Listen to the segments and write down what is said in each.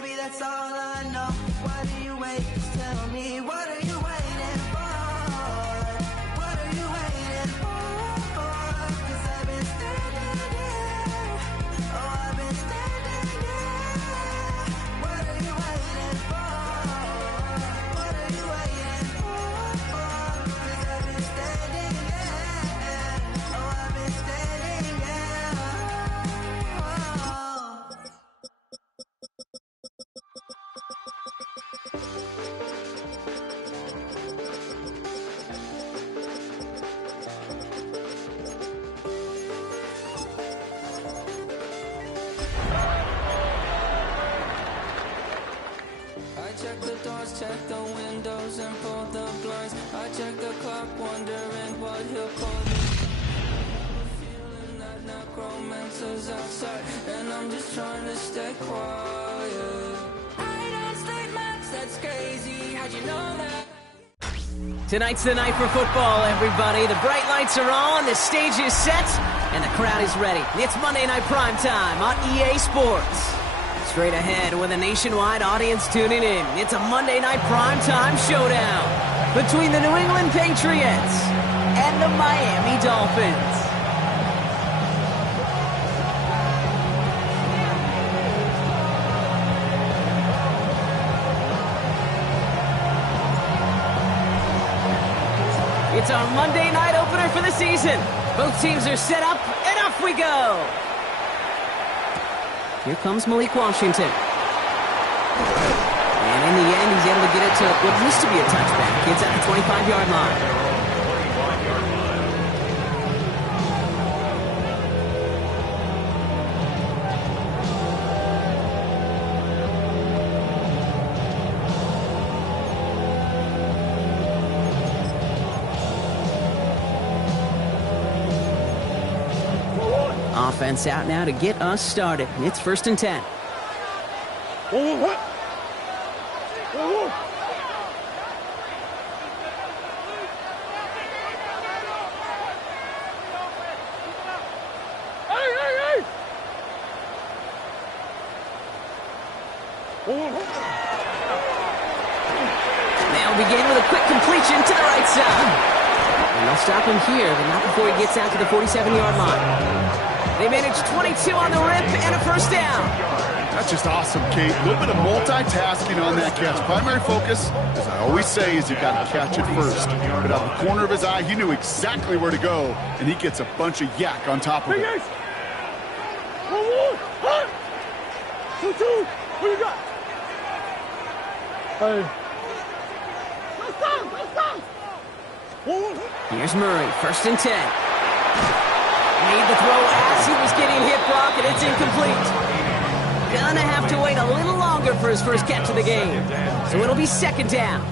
baby, that's all I know. Why do you wait? Just tell me, what are you waiting for? What are you waiting for? 'Cause I've been standing here. Oh, I've been standing here. What are you waiting for? What are you waiting for? 'Cause I've been standing here. Oh, I've been standing here. I check the doors, check the windows, and pull the blinds. I check the clock, wondering what he'll call me. Feeling that necromancer's outside, and I'm just trying to stay quiet. I don't sleep much, that's crazy. How'd you know that? Tonight's the night for football, everybody. The bright lights are on, the stage is set, and the crowd is ready. It's Monday Night Primetime on EA Sports. Straight ahead with a nationwide audience tuning in. It's a Monday Night Primetime showdown between the New England Patriots and the Miami Dolphins. It's our Monday night opener for the season. Both teams are set up, and off we go. Here comes Malik Washington. And in the end, he's able to get it to what used to be a touchback. It's at the 25-yard line. Offense out now to get us started. It's 1st and 10. They'll begin with a quick completion to the right side. And they'll stop him here, but not before he gets out to the 47-yard line. They managed 22 on the rip and a 1st down. That's just awesome, Kate. A little bit of multitasking on that catch. Primary focus, as I always say, is you got to catch it first. But out the corner of his eye, he knew exactly where to go, and he gets a bunch of yak on top of it. Hey, guys! 1-1! 2-2! What you got? Hey. Let's go! Here's Murray, 1st and 10. Made the throw as he was getting hit, Brock, and it's incomplete. Gonna have to wait a little longer for his first catch of the game. So it'll be 2nd down.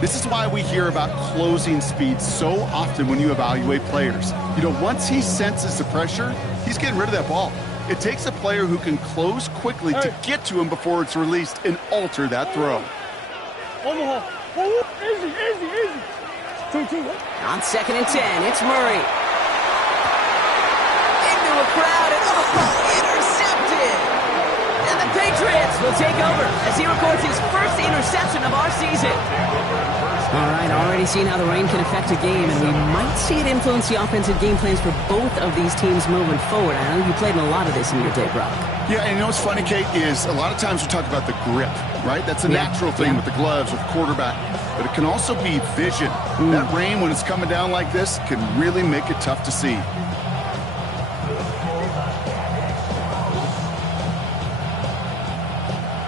This is why we hear about closing speed so often when you evaluate players. You know, once he senses the pressure, he's getting rid of that ball. It takes a player who can close quickly to get to him before it's released and alter that throw. Easy. 2-2. On 2nd and 10, it's Murray. Into a crowd and intercepted. And the Patriots will take over as he records his first interception of our season. All right, already seeing how the rain can affect a game, and we might see it influence the offensive game plans for both of these teams moving forward. I know you played in a lot of this in your day, Brock. Yeah, and you know what's funny, Kate, is a lot of times we talk about the grip, right? That's a natural thing with the gloves, with quarterback. But it can also be vision. That rain, when it's coming down like this, can really make it tough to see.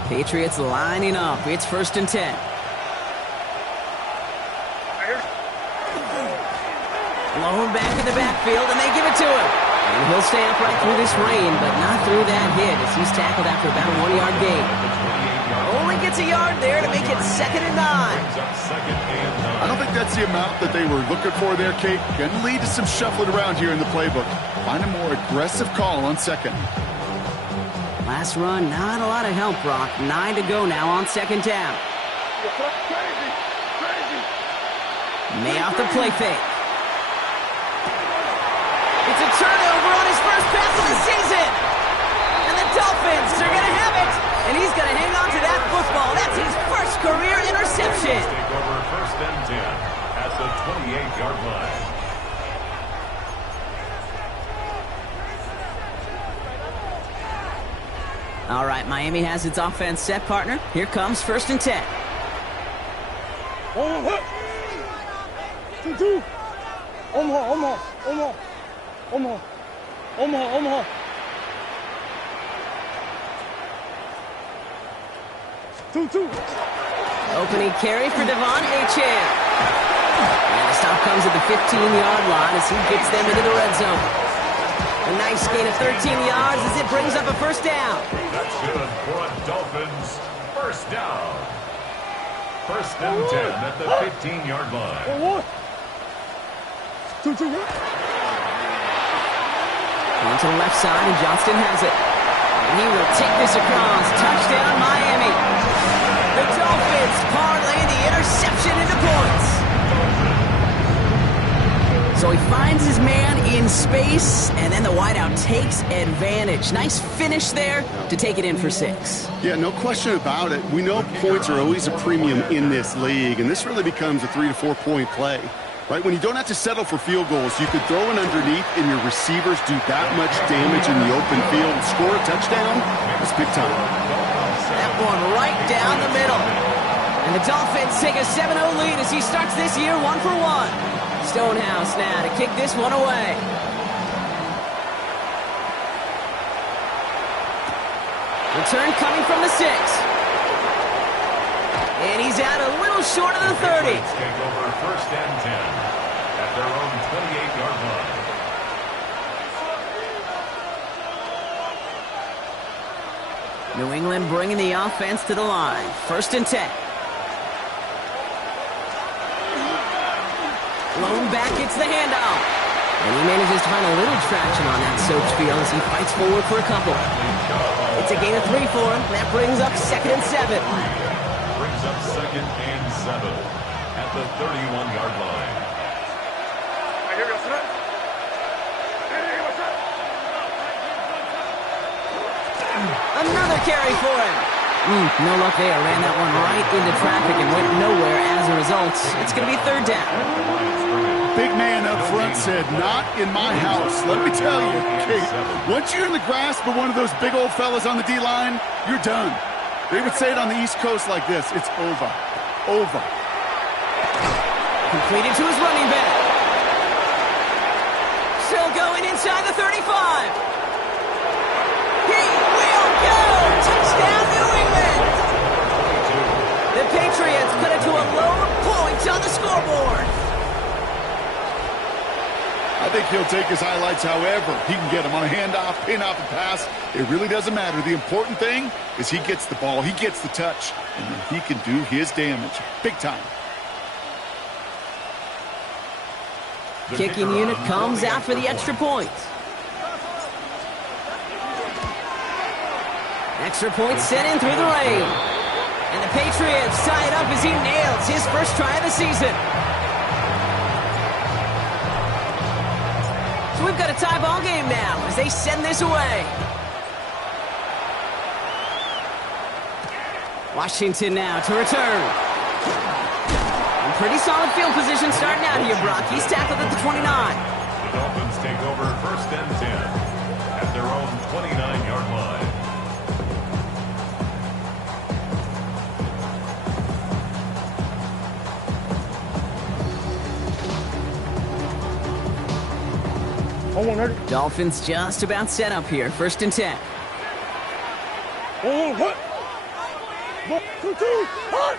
Patriots lining up. It's 1st and 10. Low back in the backfield, and they give it to him. And he'll stay upright through this rain, but not through that hit as he's tackled after about a 1-yard gain. Only gets a yard there to make it 2nd and 9. I don't think that's the amount that they were looking for there, Kate. Can lead to some shuffling around here in the playbook. Find a more aggressive call on 2nd. Last run, not a lot of help, Brock. 9 to go now on 2nd down. May off the play fake. It's a turnover on his first pass of the season. And the Dolphins are going to have it And he's going to hang on to that football. That's his first career interception. Take over first and 10 at the 28-yard line. All right, Miami has its offense set, partner. Here comes first and 10. Oh, hit. 2-2. Omaha. 2-2. Opening carry for Devon Achane. And the stop comes at the 15-yard line as he gets them into the red zone. A nice gain of 13 yards as it brings up a first down. That's good for a Dolphins first down. First and 10 at the 15-yard line. 2-2. Going to the left side, and Johnston has it. And he will take this across. Touchdown, Miami. The Dolphins parlay the interception into points. So he finds his man in space, and then the wideout takes advantage. Nice finish there to take it in for 6. Yeah, no question about it. We know points are always a premium in this league, and this really becomes a 3 to 4 point play. Right, when you don't have to settle for field goals, you could throw it underneath and your receivers do that much damage in the open field and score a touchdown. It's big time. That one right down the middle. And the Dolphins take a 7-0 lead as he starts this year 1 for 1. Stonehouse now to kick this one away. Return coming from the 6. And he's out a little short of the 30. Take over first and 10 at their own 28-yard line. New England bringing the offense to the line. First and 10. Lone back gets the handoff. And he manages to find a little traction on that Soaps field as he fights forward for a couple. It's a gain of 3 for him. That brings up second and 7. Brings up second and 7 at the 31-yard line. Another carry for him. No luck there. Ran that one right into traffic and went nowhere as a result. It's going to be third down. Big man up front said, not in my house. Let me tell you, Kate, once you're in the grasp of one of those big old fellas on the D-line, you're done. They would say it on the East Coast like this, it's over. Over. Completed to his running back. Still going inside the 35. He will go! Touchdown, New England! The Patriots cut it to a lone point on the scoreboard. I think he'll take his highlights however he can get them on a handoff, pin off a pass. It really doesn't matter. The important thing is he gets the ball, he gets the touch, and then he can do his damage. Big time. Kicking unit comes out for the extra point. Extra point sent in through the rain. And the Patriots tie it up as he nails his first try of the season. So we've got a tie ball game now as they send this away. Washington now to return. And pretty solid field position starting out here, Brock. He's tackled at the 29. The Dolphins take over first and 10 at their own 29-yard line. Dolphins just about set up here. First and 10. What? 2-2. Hut.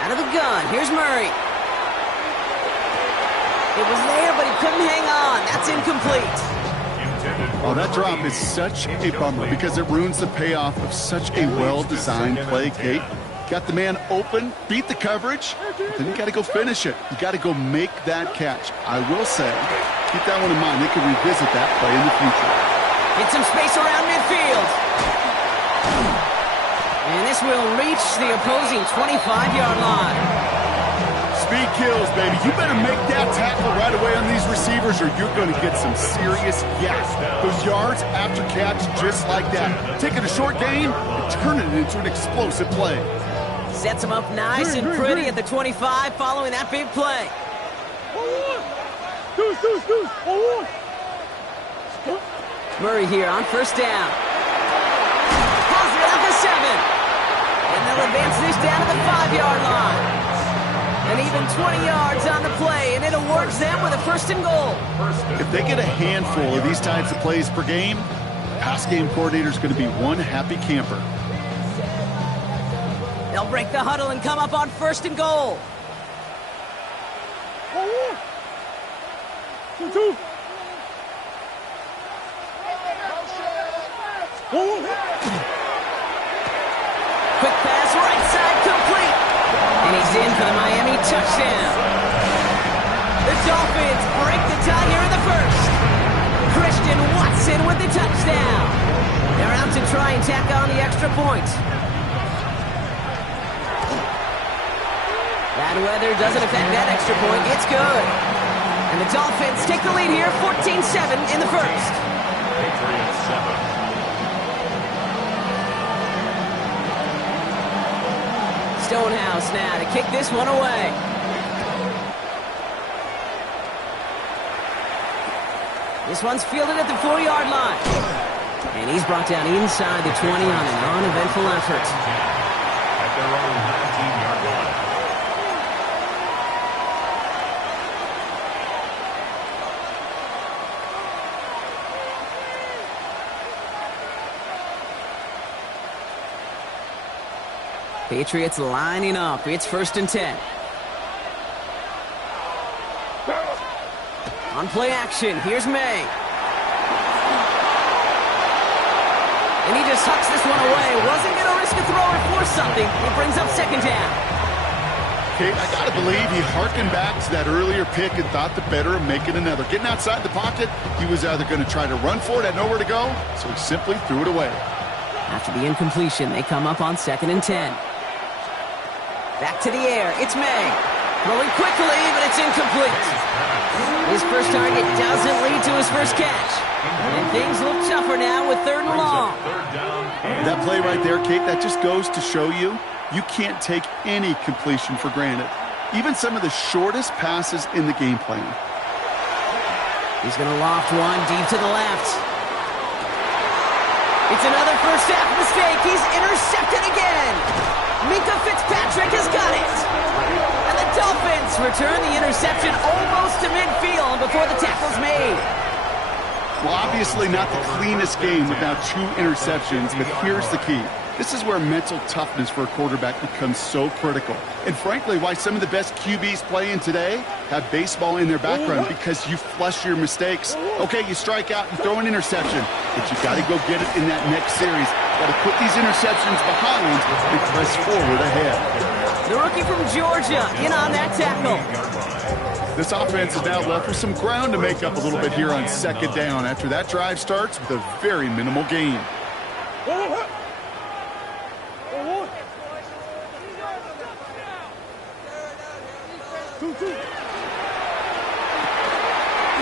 Out of the gun. Here's Murray. It was there, but he couldn't hang on. That's incomplete. Oh, that drop is such a bummer because it ruins the payoff of such a well-designed play, Kate. Got the man open, beat the coverage, but then you got to go finish it. You got to go make that catch. I will say, keep that one in mind. They can revisit that play in the future. Get some space around midfield. And this will reach the opposing 25-yard line. Speed kills, baby. You better make that tackle right away on these receivers or you're going to get some serious yak. Those yards after catch just like that. Taking a short gain and turning it into an explosive play. Sets him up nice and pretty at the 25 following that big play. Murray here on first down. Pulls it at the 7. And they'll advance this down to the 5-yard line. And even 20 yards on the play, and it awards them with a 1st and goal. If they get a handful of these types of plays per game, pass game coordinator is going to be one happy camper. They'll break the huddle and come up on 1st and goal. Quick pass, right side, complete. And he's in for the Miami touchdown. The Dolphins break the tie here in the 1st. Christian Watson with the touchdown. They're out to try and tack on the extra point. Bad weather doesn't affect that extra point. It's good. And the Dolphins take the lead here, 14-7 in the 1st. Patriots 7. Stonehouse now to kick this one away. This one's fielded at the 4-yard line. And he's brought down inside the 20 on an uneventful effort. At their own 19-yard line. Patriots lining up. It's 1st and 10. On play action, here's May. And he just tucks this one away. Wasn't going to risk a throw or force something. It brings up 2nd down. Kate, I got to believe he harkened back to that earlier pick and thought the better of making another. Getting outside the pocket, he was either going to try to run for it, had nowhere to go, so he simply threw it away. After the incompletion, they come up on 2nd and 10. Back to the air, it's May. Throwing quickly, but it's incomplete. His first target doesn't lead to his first catch. And things look tougher now with 3rd and long. That play right there, Kate, that just goes to show you can't take any completion for granted. Even some of the shortest passes in the game plan. He's going to loft one deep to the left. It's another first half mistake. He's intercepted again. Minka Fitzpatrick has got it. And the Dolphins return the interception almost to midfield before the tackle's made. Well, obviously not the cleanest game without 2 interceptions, but here's the key. This is where mental toughness for a quarterback becomes so critical. And frankly, why some of the best QBs playing today have baseball in their background, because you flush your mistakes. Okay, you strike out and throw an interception, but you got to go get it in that next series. Got to put these interceptions behind and press forward ahead. The rookie from Georgia in on that tackle. This offense is now left with some ground to make up a little bit here on 2nd down after that drive starts with a very minimal gain.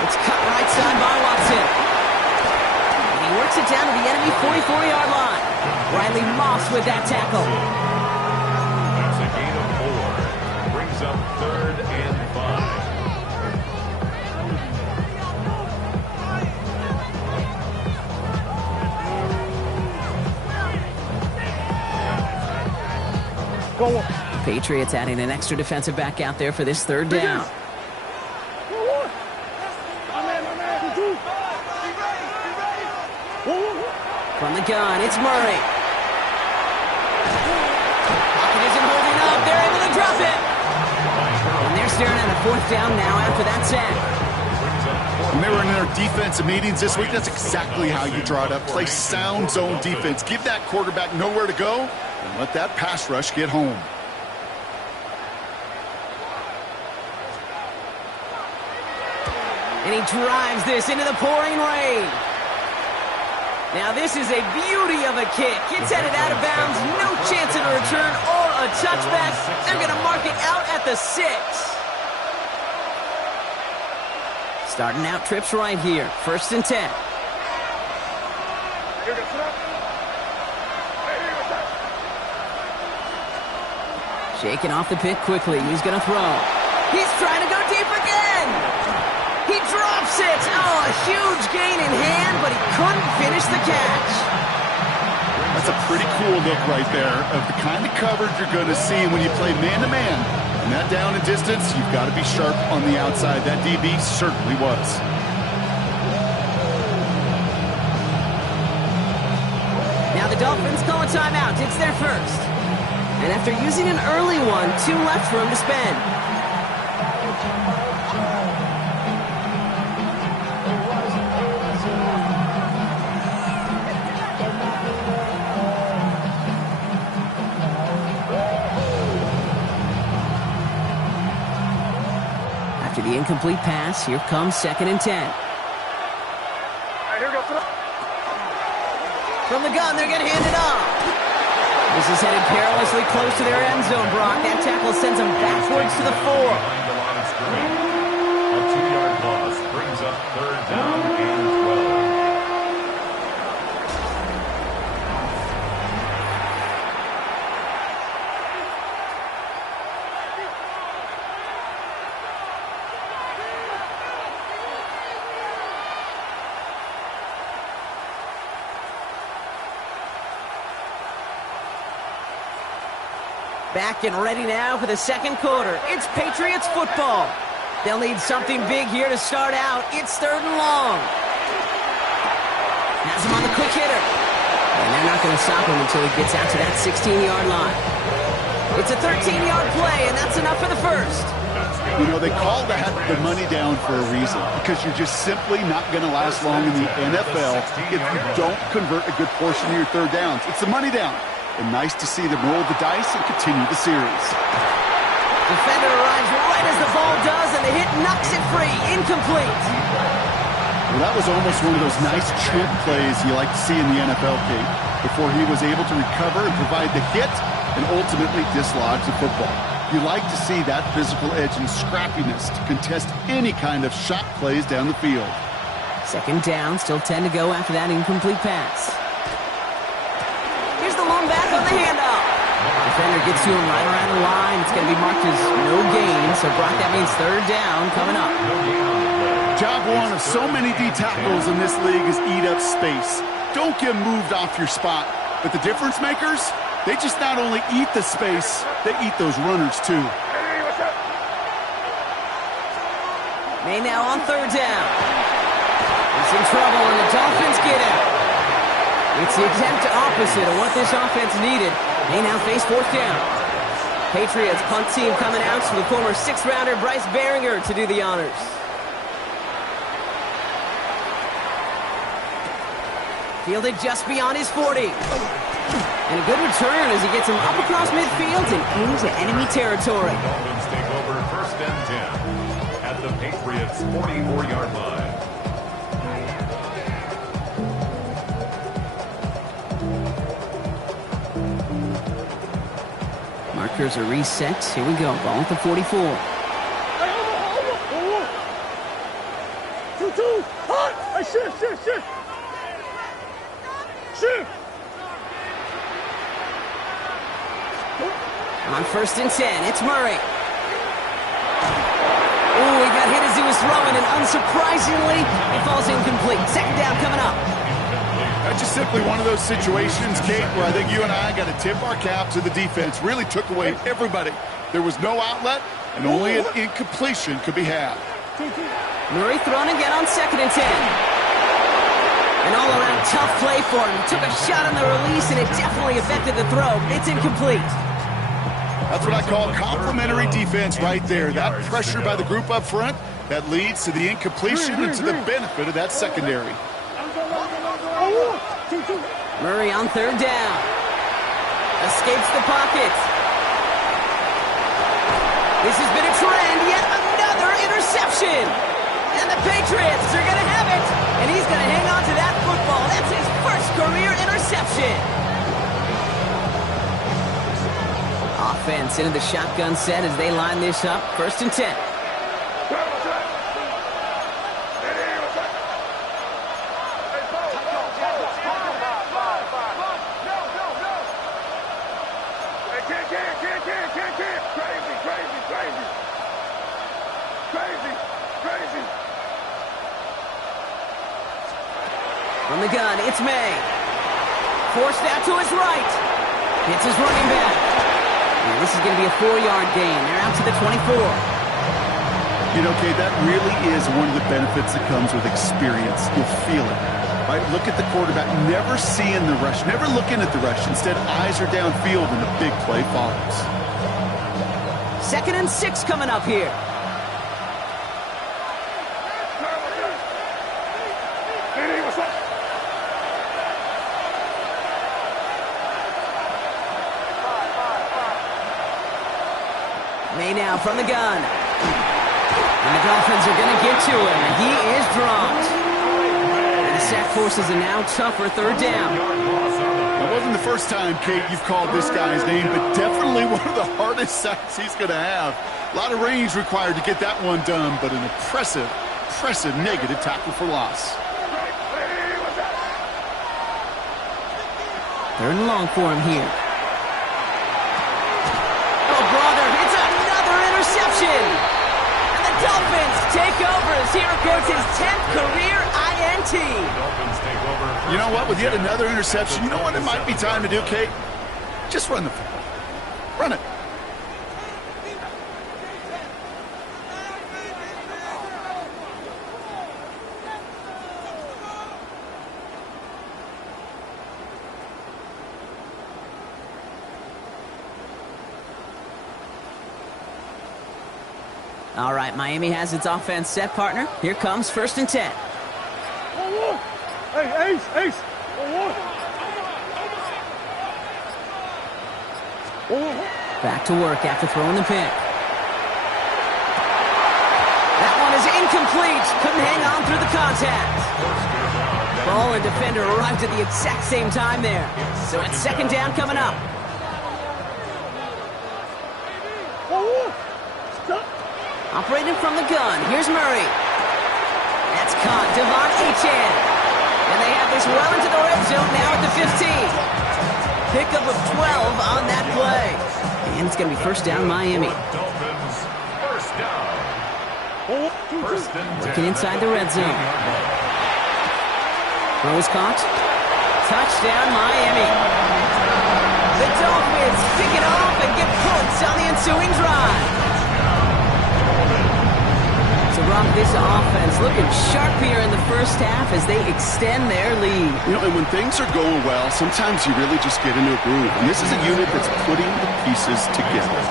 It's cut right side by Watson. And he works it down to the enemy 44-yard line. Riley Moss with that tackle. That's a gain of 4. Brings up 3rd and 5. Go on. Patriots adding an extra defensive back out there for this 3rd down. From the gun, it's Murray. Pocket isn't holding up. They're able to drop it. And they're staring at a 4th down now after that sack. When they were in their defensive meetings this week, that's exactly how you draw it up. Play sound zone defense. Give that quarterback nowhere to go and let that pass rush get home. And he drives this into the pouring rain. Now this is a beauty of a kick. It's headed out of bounds. No chance of a return or a touchback. They're going to mark it out at the 6. Starting out trips right here. 1st and 10. Shaking off the pick quickly. He's going to throw. He's trying to go deep again. He drops it. Oh, a huge gain in hand, but he couldn't finish the catch. That's a pretty cool look right there of the kind of coverage you're going to see when you play man-to-man. And that down and distance, you've got to be sharp on the outside. That DB certainly was. Now the Dolphins call a timeout. It's their first. And after using an early one, 2 left for him to spend. After the incomplete pass, here comes 2nd and 10. From the gun, they're going to hand it off. This is headed perilously close to their end zone, Brock. That tackle sends them backwards to the 4. Behind the line of scrimmage. A 2-yard loss brings up 3rd down and 12. Back and ready now for the 2nd quarter. It's Patriots football. They'll need something big here to start out. It's 3rd and long. Has him on the quick hitter. And they're not going to stop him until he gets out to that 16-yard line. It's a 13-yard play, and that's enough for the first. You know, they call that the money down for a reason, because you're just simply not going to last long in the NFL if you don't convert a good portion of your 3rd downs. It's the money down. And nice to see them roll the dice and continue the series. Defender arrives right as the ball does, and the hit knocks it free. Incomplete. Well, that was almost one of those nice tramp plays you like to see in the NFL, Kate, before he was able to recover and provide the hit and ultimately dislodge the football. You like to see that physical edge and scrappiness to contest any kind of shot plays down the field. 2nd down, still 10 to go after that incomplete pass. Here's the long back on the handoff. Defender gets to him right around the line. It's going to be marked as no gain, so Brock, that means 3rd down coming up. Job one of so many D tackles in this league is eat up space. Don't get moved off your spot. But the difference makers, they just not only eat the space, they eat those runners too. May now on 3rd down. He's in trouble, and the Dolphins get him. It's the exact opposite of what this offense needed. They now face 4th down. Patriots punt team coming out to the former 6th-rounder Bryce Baringer to do the honors. Fielded just beyond his 40. And a good return as he gets him up across midfield and into enemy territory. Dolphins take over 1st and 10 at the Patriots' 44-yard line. Markers are reset. Here we go. Ball at the 44. On 1st and 10, it's Murray. Oh, he got hit as he was throwing, and unsurprisingly, it falls incomplete. 2nd down coming up. That's just simply one of those situations, Kate, where I think you and I got to tip our cap to the defense. Really took away everybody. There was no outlet, and only an incompletion could be had. Murray thrown again on 2nd and 10. An all-around tough play for him. He took a shot on the release, and it definitely affected the throw. It's incomplete. That's what I call complimentary defense right there. That pressure by the group up front, that leads to the incompletion and to the benefit of that secondary. Murray on 3rd down. Escapes the pocket. This has been a trend. Yet another interception. And the Patriots are going to have it. And he's going to hang on to that football. That's his first career interception. Offense into the shotgun set as they line this up. 1st and 10. the gun, it's May. Forced out to his right. Hits his running back. And this is going to be a 4-yard gain. They're out to the 24. You know, Kate, that really is one of the benefits that comes with experience. You'll feel it. Right? Look at the quarterback, never seeing the rush, never looking at the rush. Instead, eyes are downfield, and the big play follows. 2nd and 6 coming up here. May now from the gun. And the Dolphins are going to get to him, and he is dropped. And the sack forces a now tougher 3rd down. That wasn't the first time, Kate, you've called this guy's name, but definitely one of the hardest sacks he's going to have. A lot of range required to get that one done, but an impressive negative tackle for loss. 3rd and long for him here. Oh, brother, it's another interception. And the Dolphins take over as he records his 10th career INT. Dolphins take over. You know what? With yet another interception, you know what it might be time to do, Kate? Just run the football. Run it. All right, Miami has its offense set, partner. Here comes 1st and 10. Hey, Ace. Back to work after throwing the pick. That one is incomplete. Couldn't hang on through the contact. Ball and defender arrived at the exact same time there. So it's 2nd down coming up. Operating from the gun. Here's Murray. That's caught. Devon Achane. And they have this well into the red zone now at the 15. Pickup of 12 on that play. And it's going to be 1st down Miami. Dolphins, 1st down. 1st and 10. Looking inside the red zone. Throw is caught. Touchdown Miami. The Dolphins pick it off and get points on the ensuing drive. So, Rob, this offense looking sharp here in the 1st half as they extend their lead. You know, and when things are going well, sometimes you really just get into a groove. And this is a unit that's putting the pieces together.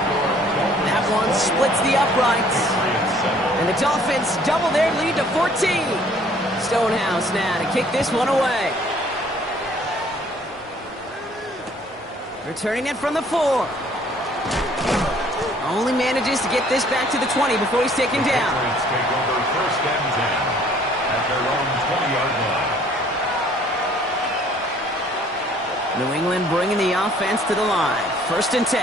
That one splits the uprights. And the Dolphins double their lead to 14. Stonehouse now to kick this one away. Returning it from the 4. Only manages to get this back to the 20 before he's taken down. Patriots take over 1st and 10 at their own 20-yard line. New England bringing the offense to the line. 1st and 10.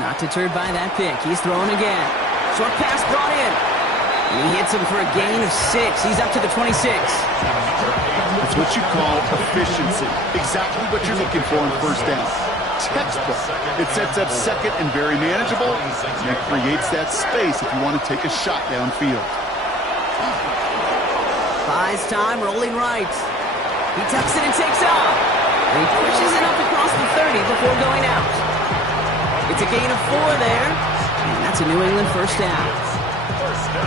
Not deterred by that pick. He's throwing again. Short pass brought in. And he hits him for a gain of 6. He's up to the 26. It's what you call efficiency. Exactly what you're looking for in 1st down. Textbook. It sets up 2nd and very manageable, and it creates that space if you want to take a shot downfield. Buys time, rolling right. He tucks it and takes off. And he pushes it up across the 30 before going out. It's a gain of 4 there, and that's a New England 1st down.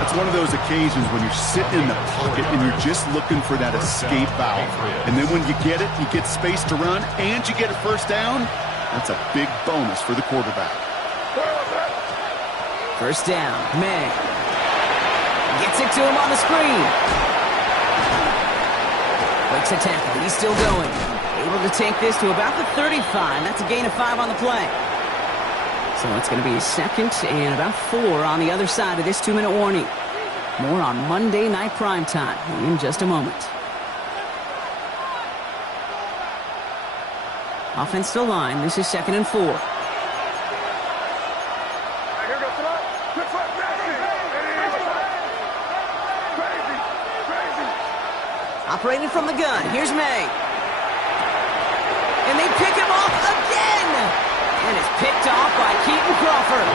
It's one of those occasions when you're sitting in the pocket and you're just looking for that escape valve. And then when you get it, you get space to run, and you get a 1st down. That's a big bonus for the quarterback. 1st down, May. Gets it to him on the screen. Breaks a tackle. He's still going. Able to take this to about the 35. That's a gain of 5 on the play. So it's going to be a 2nd and about 4 on the other side of this 2-minute warning. More on Monday Night Primetime in just a moment. Offensive line. This is 2nd and 4. Operating from the gun. Here's May. And they pick him off again. And it's picked off by Keaton Crawford.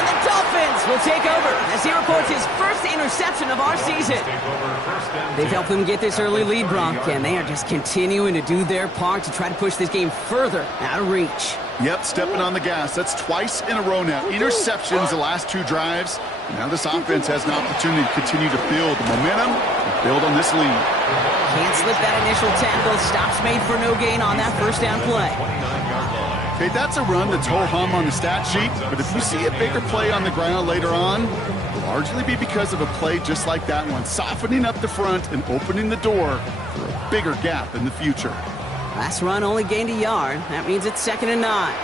And the Dolphins will take over as as he records his first interception of our season. They've helped them get this early lead, Bronk, and they are just continuing to do their part to try to push this game further out of reach. Yep, stepping on the gas. That's twice in a row now. Interceptions the last 2 drives. Now this offense has an opportunity to continue to build momentum and build on this lead. Can't slip that initial tackle. Stops made for no gain on that first down play. Okay, that's a run that's ho-hum on the stat sheet, but if you see a bigger play on the ground later on, it'll largely be because of a play just like that one, softening up the front and opening the door for a bigger gap in the future. Last run only gained a yard. That means it's 2nd and 9.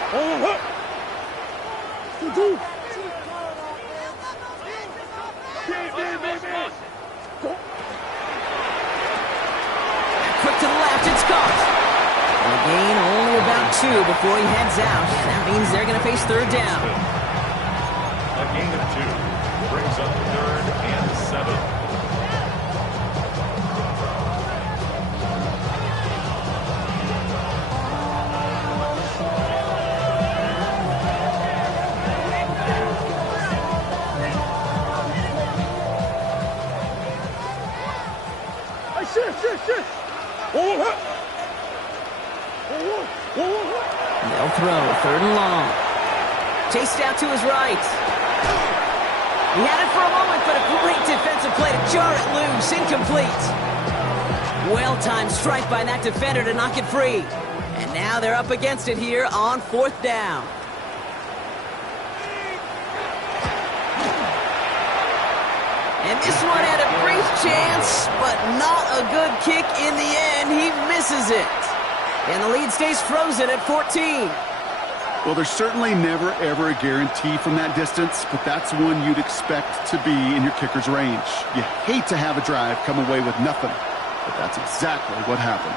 Quick to the left, it's caught. A gain only about 2 before he heads out. That means they're going to face 3rd down. A gain of 2 brings up 3rd and 7. They'll throw, 3rd and long. Chased out to his right. He had it for a moment, but a great defensive play to jar it loose. Incomplete. Well-timed strike by that defender to knock it free. And now they're up against it here on 4th down. And this one had a brief chance, but not a good kick in the end. He misses it. And the lead stays frozen at 14. Well, there's certainly never, ever a guarantee from that distance, but that's one you'd expect to be in your kicker's range. You hate to have a drive come away with nothing, but that's exactly what happened.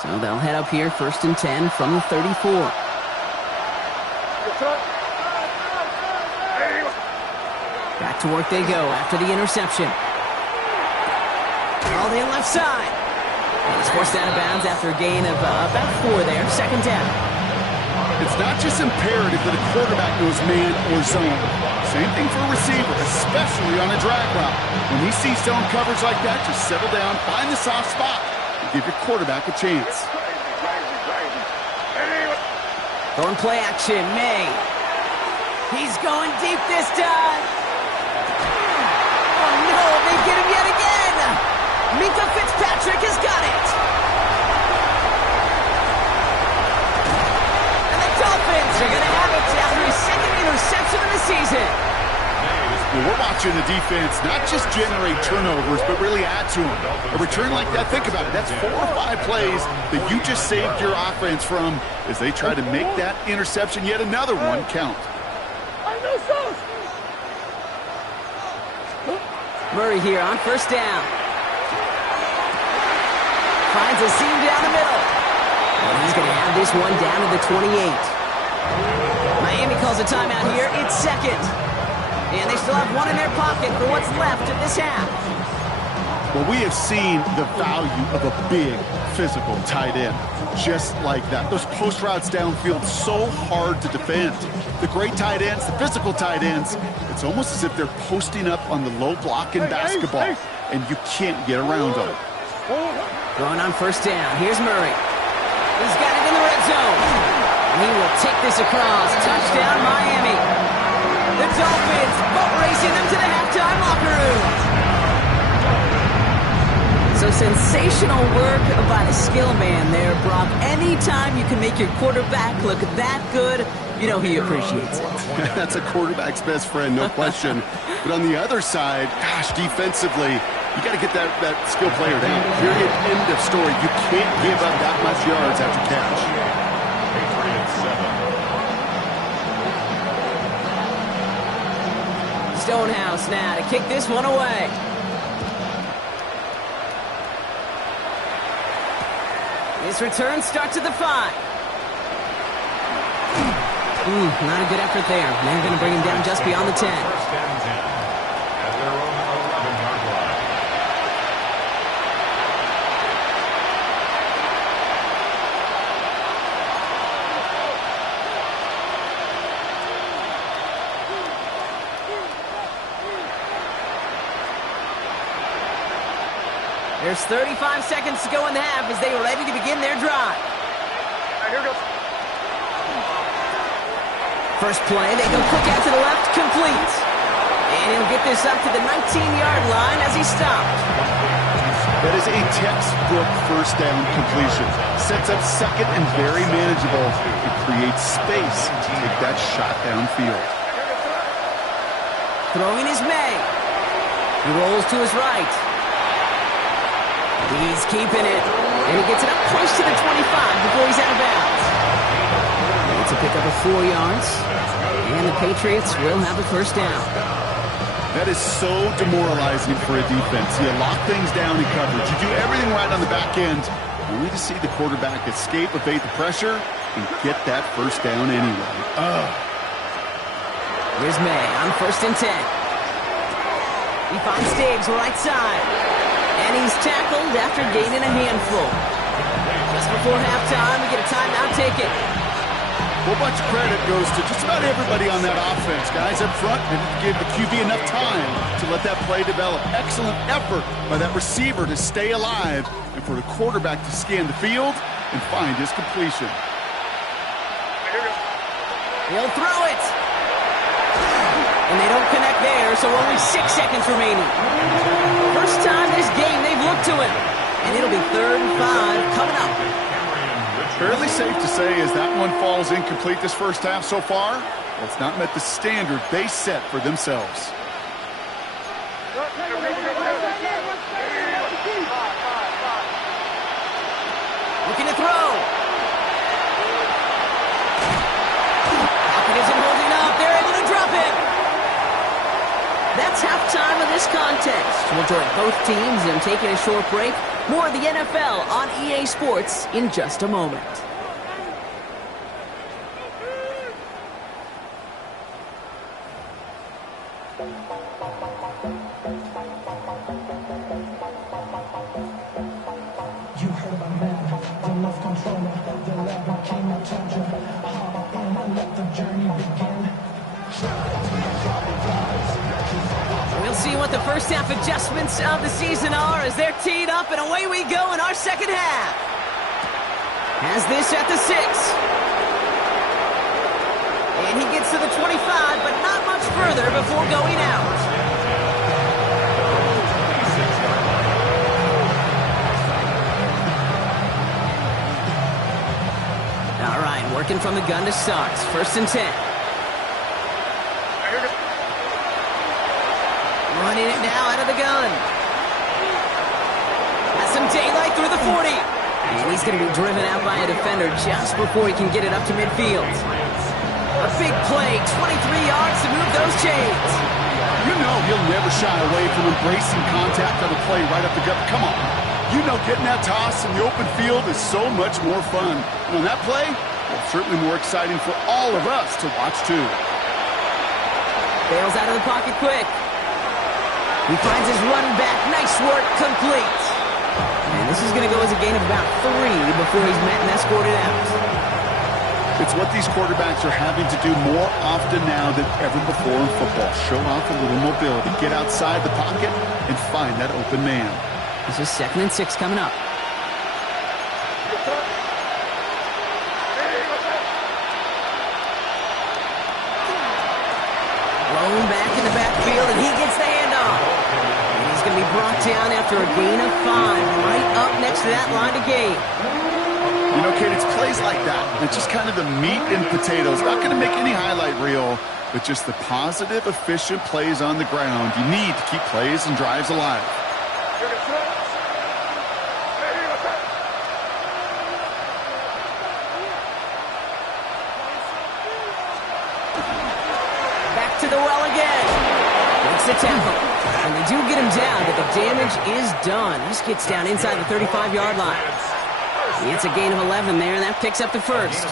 So they'll head up here, 1st and 10 from the 34. Back to work they go after the interception. Called in left side. And he's forced out of bounds after a gain of about 4 there. 2nd down. It's not just imperative that a quarterback knows man or zone. Same thing for a receiver, especially on a drag route. When he sees zone coverage like that, just settle down, find the soft spot, and give your quarterback a chance. Throwing play action, May. He's going deep this time. Oh no, they get him yet again. Minkah Fitzpatrick has got it. And the Dolphins are going to have it after his 2nd interception of the season. Well, we're watching the defense not just generate turnovers, but really add to them. A return like that, think about it, that's 4 or 5 plays that you just saved your offense from as they try to make that interception, yet another one, count. Murray here on 1st down. Finds a seam down the middle. And he's going to have this one down to the 28. Miami calls a timeout here. It's 2nd. And they still have 1 in their pocket for what's left of this half. Well, we have seen the value of a big, physical tight end. Just like that. Those post routes downfield, so hard to defend. The great tight ends, the physical tight ends, it's almost as if they're posting up on the low block in basketball, and you can't get around them. Throwing on 1st down. Here's Murray. He's got it in the red zone. And he will take this across. Touchdown, Miami. The Dolphins boat racing them to the halftime locker room. So sensational work by the skill man there, Brock. Anytime you can make your quarterback look that good, you know he appreciates it. That's a quarterback's best friend, no question. But on the other side, gosh, defensively, you got to get that skill player down. Period. End of story. You can't give up that much yards after catch. Stonehouse now to kick this one away. His return starts at the 5. Not a good effort there. They're going to bring him down just beyond the 10. 1st and 10 at their own 11-yard line. There's 35 seconds to go in the half as they are ready to begin their drive. Here goes. First play, they go quick out to the left, complete. And he'll get this up to the 19-yard line as he stopped. That is a textbook first down completion. Sets up second and very manageable. It creates space to take that shot downfield. Throwing is May. He rolls to his right. He's keeping it. And he gets it up close to the 25 before he's out of bounds. It's a pickup of 4 yards. And the Patriots will have a first down. That is so demoralizing for a defense. You lock things down in coverage. You do everything right on the back end, only to see the quarterback escape, evade the pressure, and get that first down anyway. Here's May on 1st and 10. He finds Diggs right side. And he's tackled after gaining a handful. Just before halftime, we get a timeout taken. Well, much credit goes to just about everybody on that offense. Guys up front, and give the QB enough time to let that play develop. Excellent effort by that receiver to stay alive and for the quarterback to scan the field and find his completion. He'll throw it. And they don't connect there, so only 6 seconds remaining. First time this game they've looked to him. And it'll be 3rd and 5 coming up. Fairly safe to say as that one falls incomplete this first half so far, well, it's not met the standard they set for themselves. Looking to throw. Pocket isn't holding up. They're able to drop it. That's halftime of this contest. We'll join both teams in taking a short break. More of the NFL on EA Sports in just a moment. You heard my man, the love controller, the lever came and told you, hop in and let the journey begin. We'll see what the first half adjustments of the season are as they're teed up, and away we go in our second half. Has this at the 6. And he gets to the 25, but not much further before going out. All right, working from the gun to start. 1st and 10. Running it now out of the gun. Has some daylight through the 40. And he's going to be driven out by a defender just before he can get it up to midfield. A big play, 23 yards to move those chains. You know he'll never shy away from embracing contact on a play right up the gut. Come on. You know getting that toss in the open field is so much more fun. And on that play, well, certainly more exciting for all of us to watch too. Bails out of the pocket quick. He finds his running back. Nice work, complete. And this is going to go as a gain of about 3 before he's met and escorted out. It's what these quarterbacks are having to do more often now than ever before in football. Show off a little mobility, get outside the pocket, and find that open man. This is 2nd and 6 coming up. Blown back in the backfield, and he gets the handoff. And he's going to be brought down after a gain of 5, right up next to that line of gain. You know, Kate, it's plays like that. It's just kind of the meat and potatoes. Not going to make any highlight reel, but just the positive, efficient plays on the ground. You need to keep plays and drives alive. Back to the well again. Makes the tackle. And they do get him down, but the damage is done. He just gets down inside the 35-yard line. It's a gain of 11 there, and that picks up the first.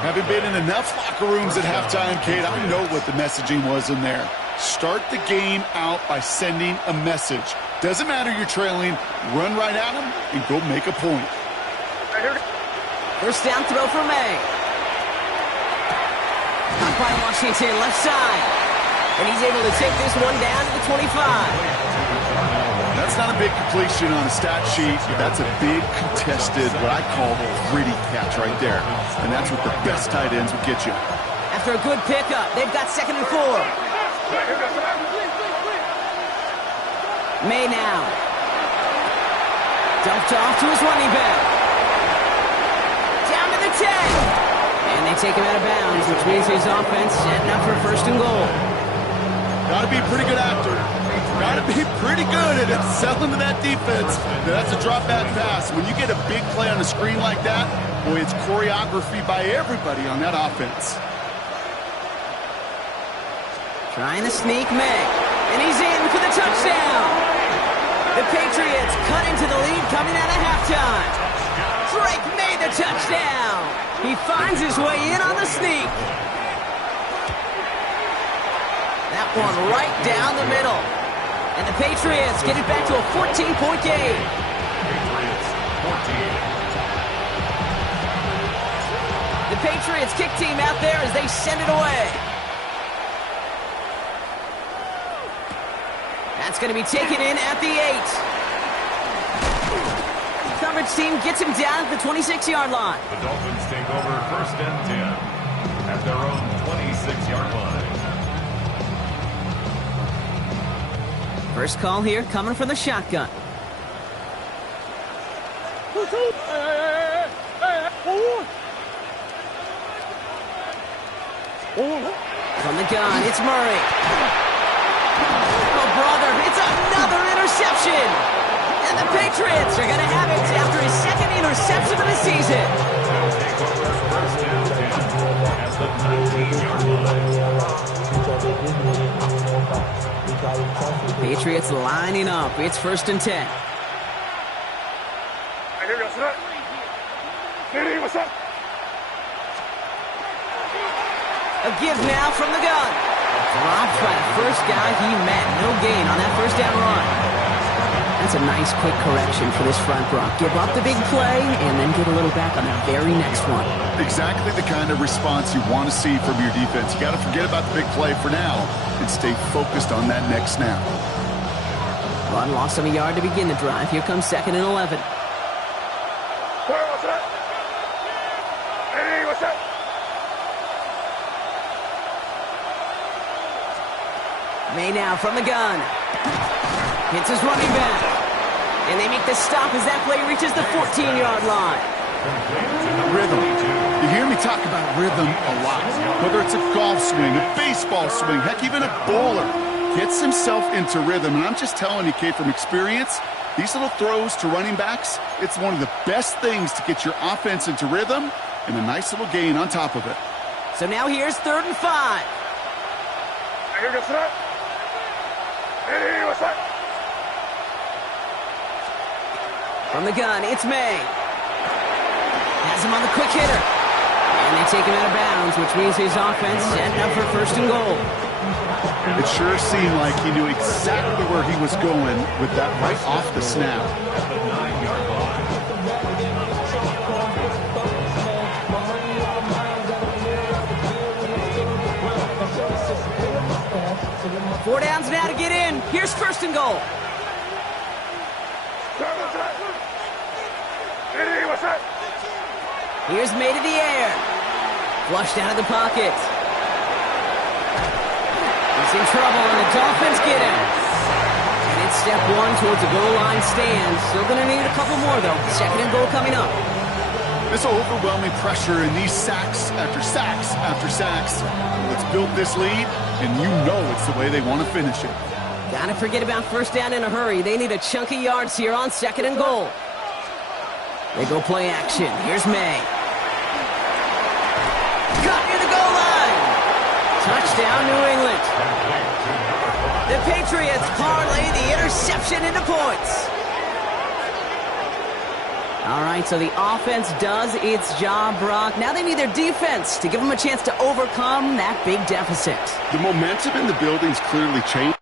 Having been in enough locker rooms at halftime, Kate, I know what the messaging was in there. Start the game out by sending a message. Doesn't matter you're trailing, run right at them and go make a point. First down throw for May. Up by Washington, left side. And he's able to take this one down to the 25. That's not a big completion on a stat sheet, but that's a big contested, what I call gritty catch right there. And that's what the best tight ends would get you. After a good pickup, they've got 2nd and 4. May now. Dumped off to his running back. Down to the 10. And they take him out of bounds, which means his offense setting up for 1st and goal. Got to be a pretty good actor. Got to be pretty good at selling to that defense. That's a drop back pass. When you get a big play on the screen like that, boy, it's choreography by everybody on that offense. Trying to sneak May. And he's in for the touchdown. The Patriots cut into the lead coming out of halftime. Drake made the touchdown. He finds his way in on the sneak. That one right down the middle. And the Patriots get it back to a 14-point game. Patriots 14. The Patriots kick team out there as they send it away. That's going to be taken in at the 8. Coverage team gets him down at the 26-yard line. The Dolphins take over 1st and 10 at their own 26-yard line. First call here coming from the shotgun. From the gun, it's Murray. Oh, brother, it's another interception. And the Patriots are going to have it after his 2nd interception of the season. They'll take over 1st and 10 at the 19-yard line. Patriots lining up. It's 1st and 10. A give now from the gun. Dropped by the first guy he met. No gain on that 1st down run. That's a nice quick correction for this front, Brock. Give up the big play and then get a little back on that very next one. Exactly the kind of response you want to see from your defense. You got to forget about the big play for now and stay focused on that next snap. Run lost him a yard to begin the drive. Here comes 2nd and 11. May now from the gun. Hits his running back. And they make the stop as that play reaches the 14-yard line. Rhythm. You hear me talk about rhythm a lot. Whether it's a golf swing, a baseball swing, heck, even a bowler gets himself into rhythm. And I'm just telling you, Kate, from experience, these little throws to running backs, it's one of the best things to get your offense into rhythm and a nice little gain on top of it. So now here's 3rd and 5. From the gun, it's May. Has him on the quick hitter. And they take him out of bounds, which means his offense setting up for 1st and goal. It sure seemed like he knew exactly where he was going with that right off the snap. At the 9-yard line. 4 downs now to get in. Here's 1st and goal. Here's May to the air. Flushed out of the pocket. He's in trouble, and the Dolphins get him. And it's step 1 towards the goal line stand. Still going to need a couple more, though. 2nd and goal coming up. This overwhelming pressure and these sacks after sacks after sacks. Let's build this lead, and you know it's the way they want to finish it. Gotta forget about 1st down in a hurry. They need a chunky yards here on 2nd and goal. They go play action. Here's May. Cut near the goal line. Touchdown, New England. The Patriots parlay the interception into points. All right, so the offense does its job, Brock. Now they need their defense to give them a chance to overcome that big deficit. The momentum in the building's clearly changed.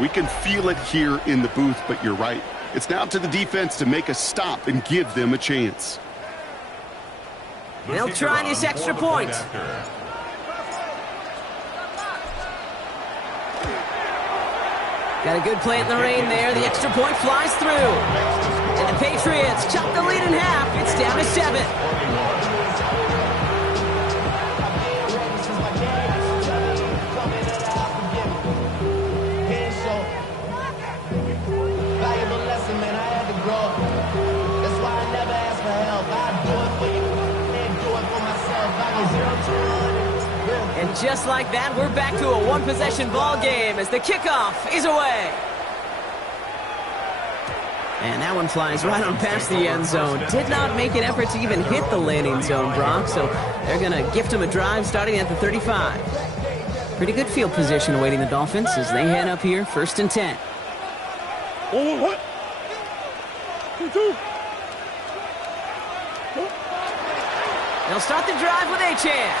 We can feel it here in the booth, but you're right. It's now to the defense to make a stop and give them a chance. They'll try this extra point. Got a good play in the rain there. The extra point flies through. And the Patriots chop the lead in half. It's down to 7. And just like that, we're back to a one-possession ball game as the kickoff is away. And that one flies right on past the end zone. Did not make an effort to even hit the landing zone, Brock, so they're going to gift him a drive starting at the 35. Pretty good field position awaiting the Dolphins as they head up here, 1st and 10. What? 2-2. They'll start the drive with Achane.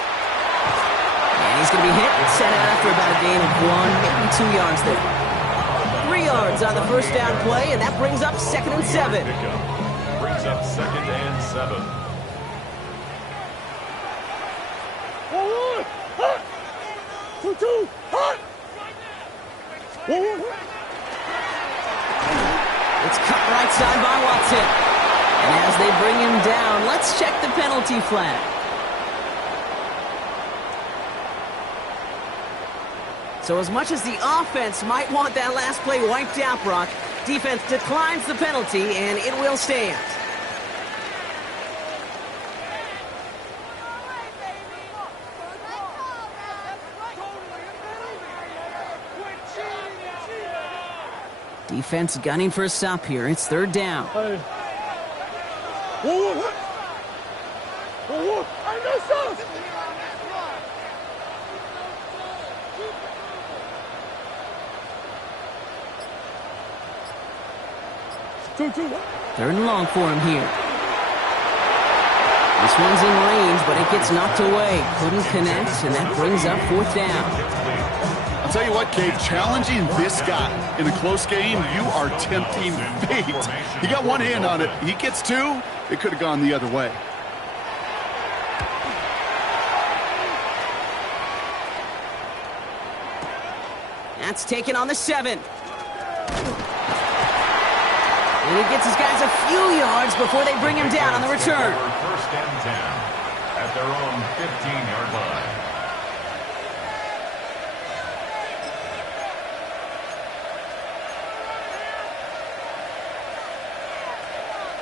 And he's going to be hit and set out after about a gain of 1, maybe 2 yards there. 3 yards on the first down play, and that brings up 2nd and 7. Brings up 2nd and 7. Hot. 2-2. Hot. It's cut right side by Watson. And as they bring him down, let's check the penalty flag. So as much as the offense might want that last play wiped out, Brock, defense declines the penalty, and it will stand. Defense gunning for a stop here. It's 3rd down. Hey. I messed up. Third and long for him here. This one's in range, but it gets knocked away. Couldn't connect, and that brings up 4th down. I'll tell you what, Kate, challenging this guy in a close game, you are tempting fate. He got one hand on it. He gets 2. It could have gone the other way. That's taken on the 7. And he gets his guys a few yards before they bring him down on the return. 1st and 10 at their own 15-yard line.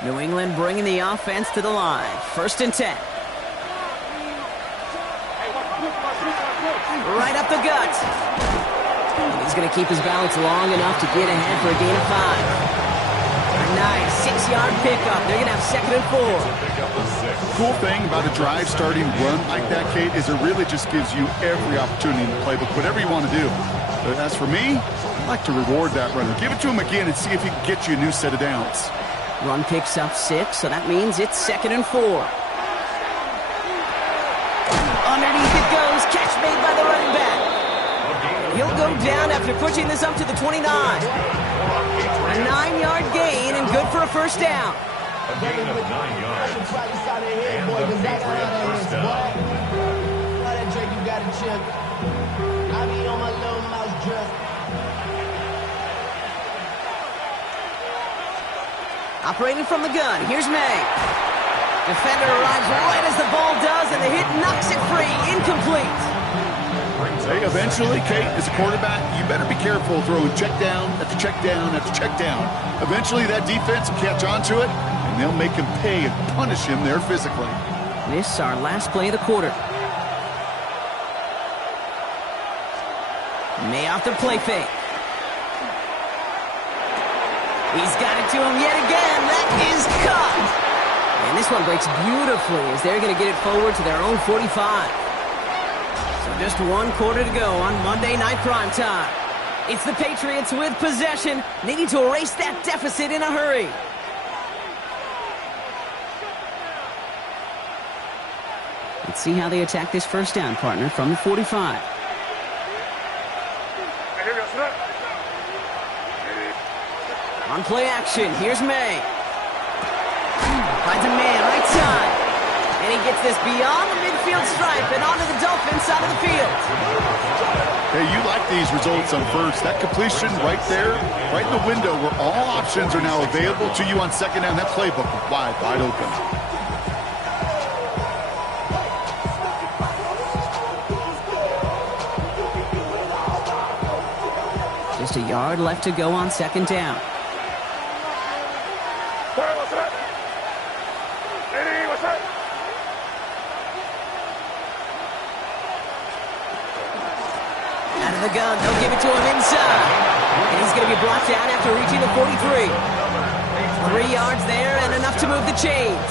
New England bringing the offense to the line. 1st and 10. Right up the gut. He's going to keep his balance long enough to get ahead for a gain of 5. A nice 6-yard pickup. They're going to have 2nd and 4. Cool thing about a drive starting run like that, Kate, is it really just gives you every opportunity in the playbook, whatever you want to do. But as for me, I like to reward that runner. Give it to him again and see if he can get you a new set of downs. Run picks up 6, so that means it's 2nd and 4. Underneath it goes. Catch made by the running back. He'll go down after pushing this up to the 29. A 9-yard gain and good for a 1st down. A gain of 9 yards. And the Patriot 1st down. Operating from the gun, here's May. Defender arrives right as the ball does, and the hit knocks it free. Incomplete. Hey, eventually, Kate, as a quarterback, you better be careful throwing check down after check down after check down. Eventually, that defense will catch on to it, and they'll make him pay and punish him there physically. This is our last play of the quarter. May off the play fake. He's got it to him yet again. That is cut. And this one breaks beautifully as they're going to get it forward to their own 45. So just 1 quarter to go on Monday Night Primetime. It's the Patriots with possession, needing to erase that deficit in a hurry. Let's see how they attack this 1st down, partner, from the 45. On play action, here's May. Finds a man, right side. And he gets this beyond the midfield stripe and onto the Dolphins side of the field. Hey, you like these results on first. That completion right there, right in the window where all options are now available to you on second down. That playbook wide open. Just a yard left to go on second down. Out of the gun, they'll give it to him inside. And he's going to be brought down after reaching the 43. 3 yards there and enough to move the chains.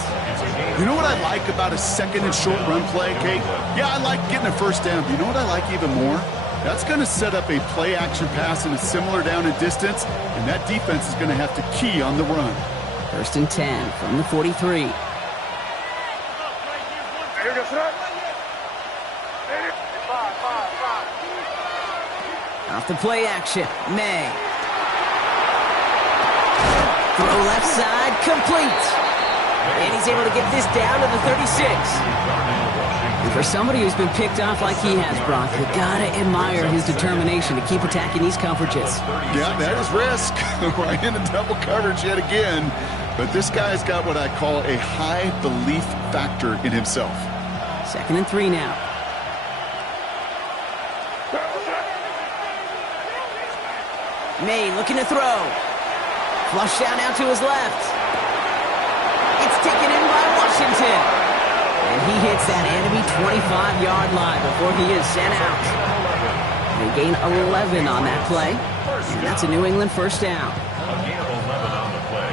You know what I like about a second and short run play, Kate? Yeah, I like getting a first down. But you know what I like even more? That's going to set up a play action pass in a similar down and distance, and that defense is going to have to key on the run. First and 10 from the 43. Off the play action, May. Throw left side, complete. And he's able to get this down to the 36. And for somebody who's been picked off like he has, Brock, you gotta admire his determination to keep attacking these coverages. Yeah, that is risk. Right into double coverage yet again. But this guy's got what I call a high belief factor in himself. Second and 3 now. May looking to throw. Flush down out to his left. It's taken in by Washington. And he hits that enemy 25-yard line before he is sent out. They gain 11 on that play. And that's a New England first down. A gain of 11 on the play.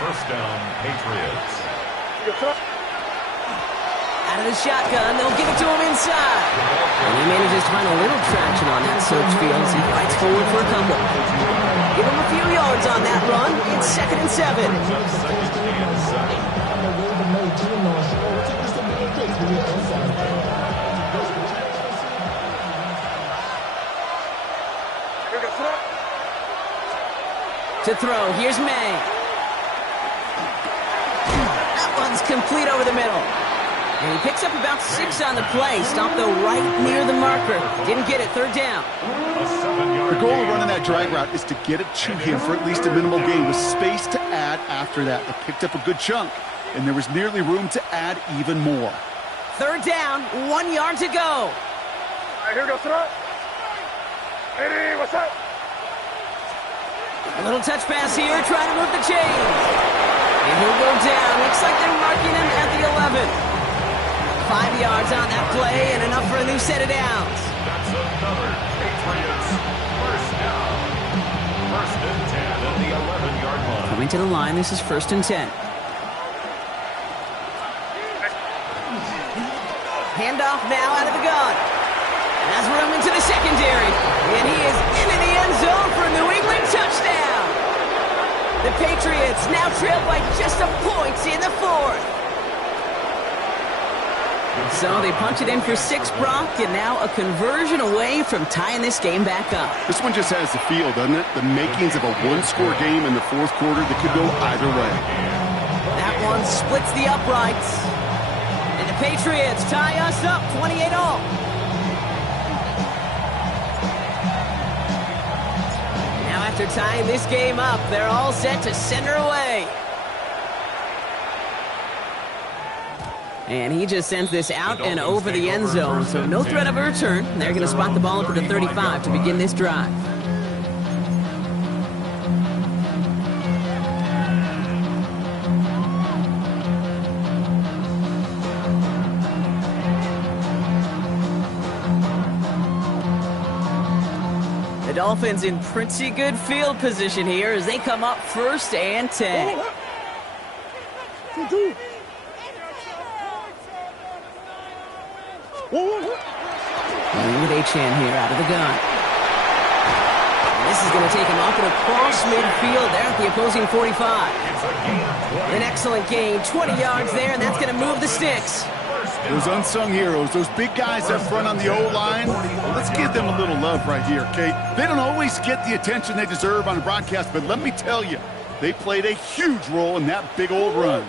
First down, Patriots. Out of the shotgun, they'll give it to him inside. And he manages to find a little traction on that search field as he fights forward for a couple. Give him a few yards on that run. It's second and 7. To throw, here's May. That one's complete over the middle. And he picks up about 6 on the play. Stopped, though, right near the marker. Didn't get it. Third down. The goal of running that drag route is to get it to him for at least a minimal gain with space to add after that. They picked up a good chunk, and there was nearly room to add even more. Third down, 1 yard to go. Here goes throw. Hey, what's up? A little touch pass here, trying to move the chains. And he'll go down. Looks like they're marking him at the 11. 5 yards on that play and enough for a new set of downs. That's another Patriots first down. First and 10 at the 11-yard line. Coming to the line, this is first and 10. Handoff now out of the gun. Has room into the secondary. And he is into the end zone for a New England touchdown. The Patriots now trail by just a point in the 4th. So they punch it in for 6, Brock, and now a conversion away from tying this game back up. This one just has the feel, doesn't it? The makings of a one-score game in the 4th quarter that could go either way. That one splits the uprights. And the Patriots tie us up 28-all. Now after tying this game up, they're all set to send her away. And he just sends this out and over the end zone, so no threat of a return. They're going to spot the ball up at the 35 to begin this drive. The Dolphins in pretty good field position here as they come up first and 10. 2-2. With Achane here out of the gun. And this is going to take him up and across midfield there at the opposing 45. An excellent gain, 20 yards there, and that's going to move the sticks. First Those unsung heroes, those big guys up front on the O-line, let's give them a little love right here, Kate. They don't always get the attention they deserve on the broadcast, but let me tell you, they played a huge role in that big old run.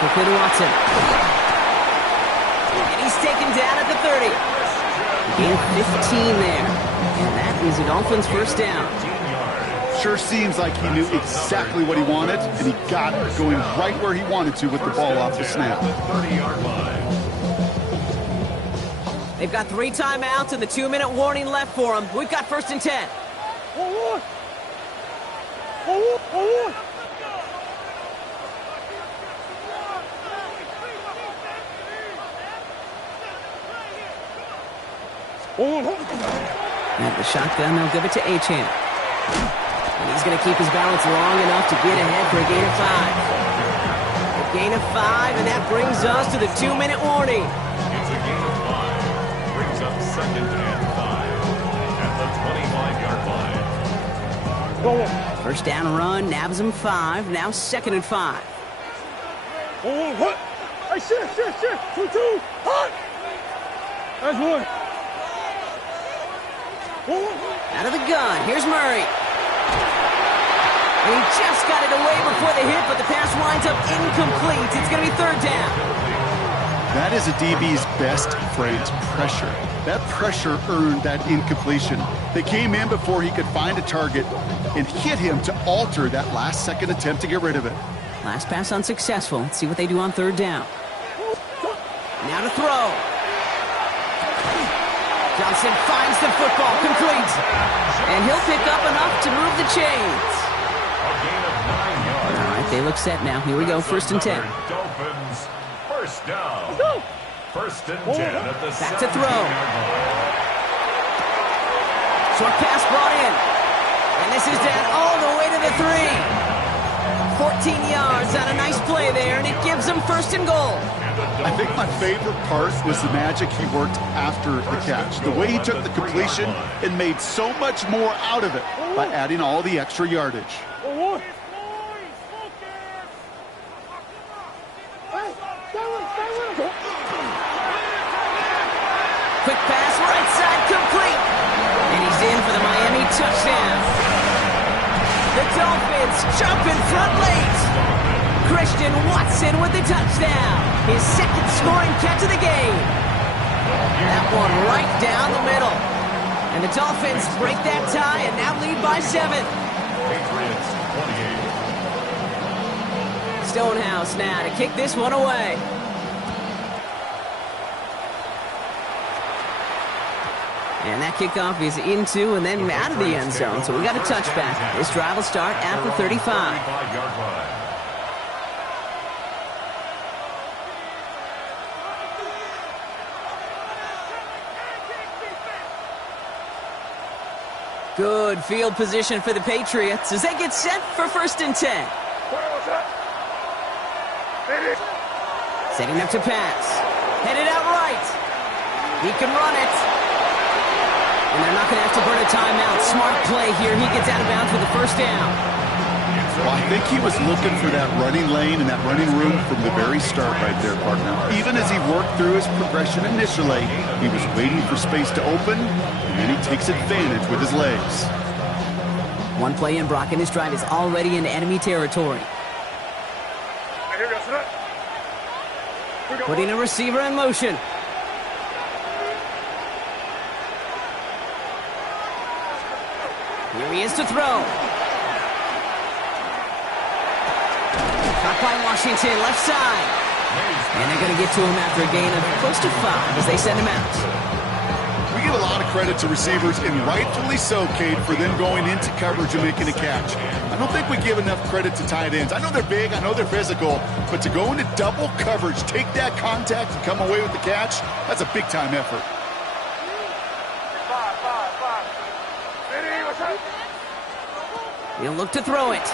Quickly to Watson. And he's taken down at the 30. Gain 15 there. And that is the Dolphins' first down. Sure seems like he knew exactly what he wanted, and he got it going right where he wanted to with the ball off the snap. They've got 3 timeouts and the 2-minute warning left for them. We've got 1st and 10. And the shotgun, they'll give it to Achane. And he's going to keep his balance long enough to get ahead for a gain of 5. A gain of 5, and that brings us to the 2-minute warning. It's a gain of 5. Brings up 2nd and 5 at the 25-yard line. First down run, nabs him 5. Now 2nd and 5. That's one. Out of the gun, here's Murray. And he just got it away before the hit, but the pass winds up incomplete. It's going to be 3rd down. That is a DB's best friend, pressure. That pressure earned that incompletion. They came in before he could find a target and hit him to alter that last-second attempt to get rid of it. Last pass unsuccessful. Let's see what they do on 3rd down. Now to throw. Johnson finds the football, complete. And he'll pick up enough to move the chains. A gain of 9 yards. All right, they look set now. Here we go, 1st and 10. Dolphins, first down. 1st and 10 at the Back to throw. 17-yard line. Short pass brought in. And this is down all the way to the 3. 14 yards on a nice play there, and it gives them 1st and goal. I think my favorite part was the magic he worked after the catch. The way he took the completion and made so much more out of it by adding all the extra yardage. Quick pass, right side, complete. And he's in for the Miami touchdown. The Dolphins jump in front late. Christian Watson with the touchdown. His 2nd scoring catch of the game. That one right down the middle. And the Dolphins break that tie and now lead by 7. Patriots 28. Stonehouse now to kick this one away. And that kickoff is into and then out of the end zone. So we got a touchback. This drive will start at the 35. 35-yard line. Good field position for the Patriots as they get set for 1st and 10. Setting up to pass. Headed out right. He can run it. And they're not going to have to burn a timeout. Smart play here. He gets out of bounds with the 1st down. Well, I think he was looking for that running lane and that running room from the very start right there, partner. Even as he worked through his progression initially, he was waiting for space to open, and then he takes advantage with his legs. One play in, Brock, and his drive is already in enemy territory. Putting a receiver in motion. Here he is to throw. Caught by Washington, left side. And they're going to get to him after a gain of close to 5 as they send him out. We give a lot of credit to receivers, and rightfully so, Kate, for them going into coverage and making a catch. I don't think we give enough credit to tight ends. I know they're big, I know they're physical, but to go into double coverage, take that contact, and come away with the catch, that's a big-time effort. He'll look to throw it.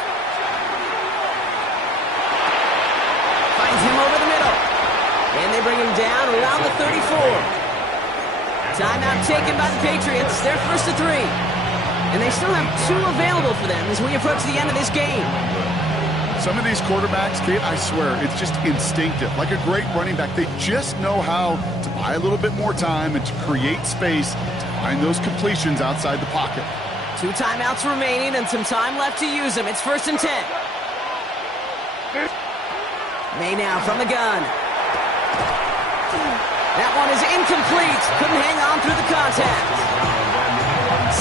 Finds him over the middle. And they bring him down around the 34. Timeout taken by the Patriots. They're 1st and 3. And they still have 2 available for them as we approach the end of this game. Some of these quarterbacks, Kate, I swear, it's just instinctive. Like a great running back, they just know how to buy a little bit more time and to create space to find those completions outside the pocket. 2 timeouts remaining and some time left to use them. It's 1st and 10. May now from the gun. That one is incomplete. Couldn't hang on through the contact.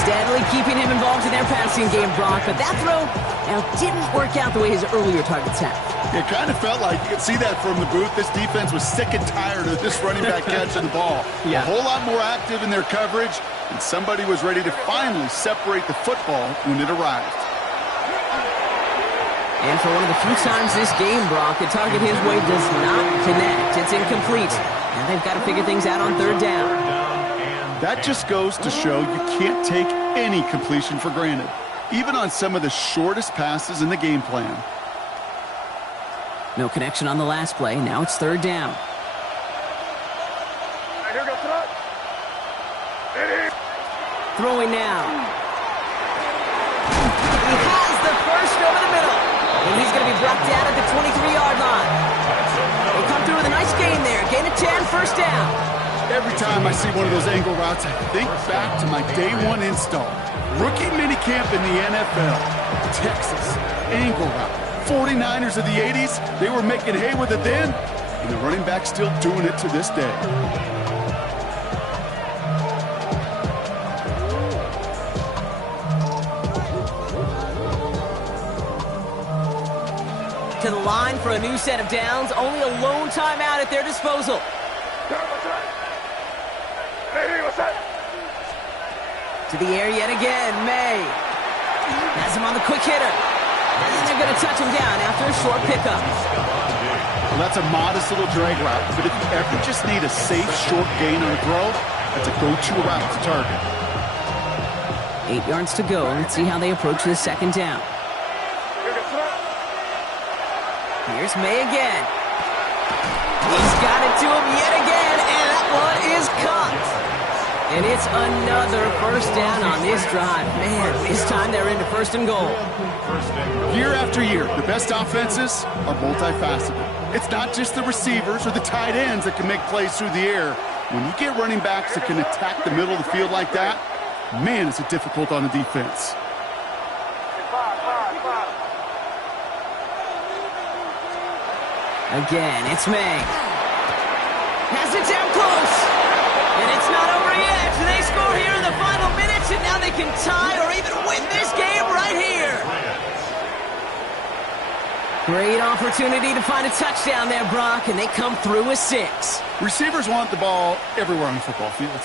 Steadily keeping him involved in their passing game, Brock, but that throw now didn't work out the way his earlier targets have. It kind of felt like, you could see that from the booth, this defense was sick and tired of this running back catching the ball. Yeah. A whole lot more active in their coverage, and somebody was ready to finally separate the football when it arrived. And for one of the few times this game, Brock, a target his way does not connect. It's incomplete. And they've got to figure things out on 3rd down. That just goes to show you can't take any completion for granted, even on some of the shortest passes in the game plan. No connection on the last play. Now it's 3rd down. Throwing now. He has the first over the middle. And he's going to be brought down at the 23-yard line. They come through with a nice gain there. Gain of 10, 1st down. Every time I see one of those angle routes, I think back to my day 1 install. Rookie minicamp in the NFL. Texas, angle route. 49ers of the 80s, they were making hay with it then, and the running back's still doing it to this day. To the line for a new set of downs. Only a lone timeout at their disposal. To the air yet again, May. Has him on the quick hitter. And they're going to touch him down after a short pickup. Well, that's a modest little drag route, but if you ever just need a safe, short gain on a throw, that's a go-to route to target. 8 yards to go. Let's see how they approach this 2nd down. Here's May again. He's got it to him yet again, and that one is caught. And it's another 1st down on this drive. Man, this time they're into 1st and goal. Year after year, the best offenses are multifaceted. It's not just the receivers or the tight ends that can make plays through the air. When you get running backs that can attack the middle of the field like that, man, is it difficult on the defense. Again, it's May. Has it down close. And it's not over yet. They score here in the final minutes, and now they can tie or even win this game right here. Great opportunity to find a touchdown there, Brock, and they come through with 6. Receivers want the ball everywhere on the football field.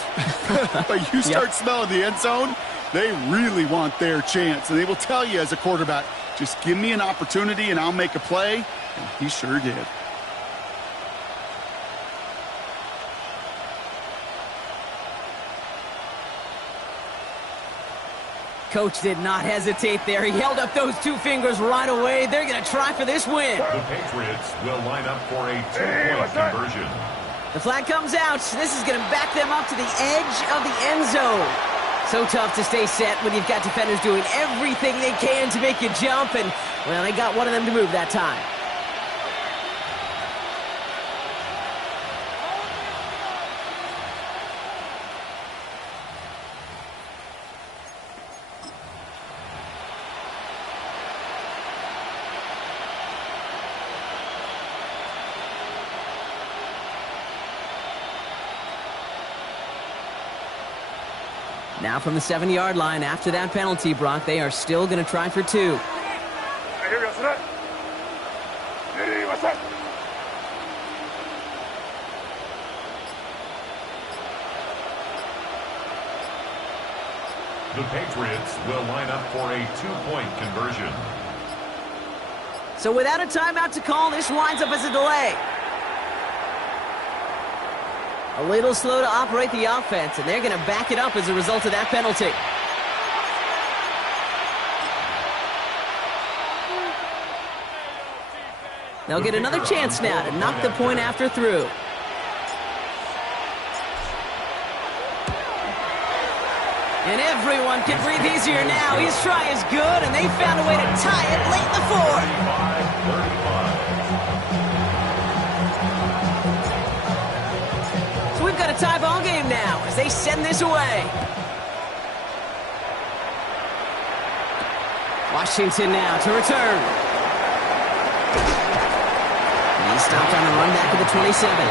But you start smelling the end zone, they really want their chance. And they will tell you as a quarterback, just give me an opportunity and I'll make a play. And he sure did. Coach did not hesitate there. He held up those 2 fingers right away. They're going to try for this win. The Patriots will line up for a 2-point conversion. The flag comes out. This is going to back them up to the edge of the end zone. So tough to stay set when you've got defenders doing everything they can to make you jump. And, well, they got one of them to move that time. Now from the 7-yard line after that penalty, Brock, they are still going to try for 2. The Patriots will line up for a 2-point conversion. So without a timeout to call, this winds up as a delay. A little slow to operate the offense, and they're going to back it up as a result of that penalty. They'll get another chance now to knock the point after through. And everyone can breathe easier now. His try is good, and they found a way to tie it late in the fourth. 35. So we've got a tie ball game now as they send this away. Washington now to return. And he stopped on the run back of the 27.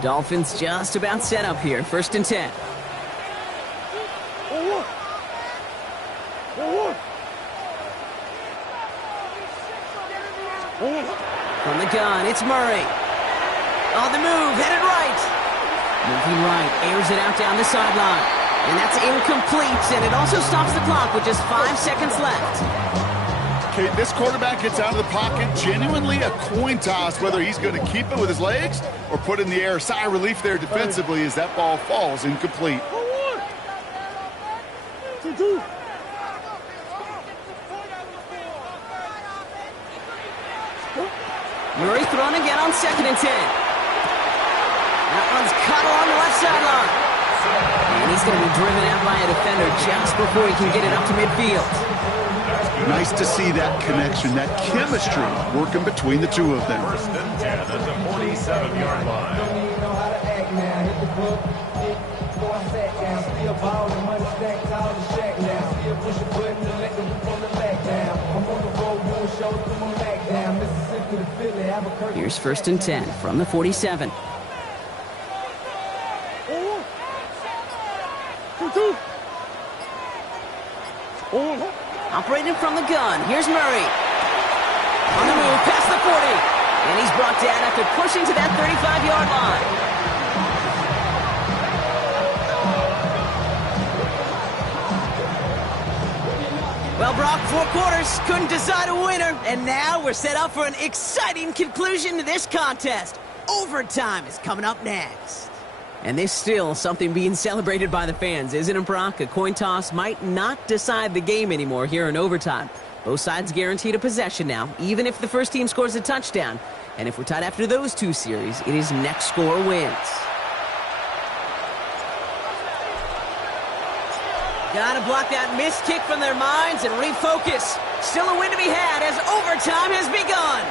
Dolphins just about set up here. 1st and 10. From the gun, it's Murray. On the move, headed right. Moving right, airs it out down the sideline. And that's incomplete, and it also stops the clock with just 5 seconds left. Okay, this quarterback gets out of the pocket, genuinely a coin toss, whether he's going to keep it with his legs or put it in the air. Sigh of relief there defensively as that ball falls incomplete. Murray thrown again on 2nd and 10. That one's caught along the left sideline. And he's going to be driven out by a defender just before he can get it up to midfield. Nice to see that connection, that chemistry working between the two of them. 1st and 10 at the 47-yard line. Here's 1st and 10 from the 47. Operating from the gun, here's Murray. On the move, past the 40. And he's brought down after pushing to that 35-yard line. Well, Brock, 4 quarters, couldn't decide a winner. And now we're set up for an exciting conclusion to this contest. Overtime is coming up next. And there's still something being celebrated by the fans, isn't it, Brock? A coin toss might not decide the game anymore here in overtime. Both sides guaranteed a possession now, even if the first team scores a touchdown. And if we're tied after those 2 series, it is next score wins. Gotta block that missed kick from their minds and refocus. Still a win to be had as overtime has begun.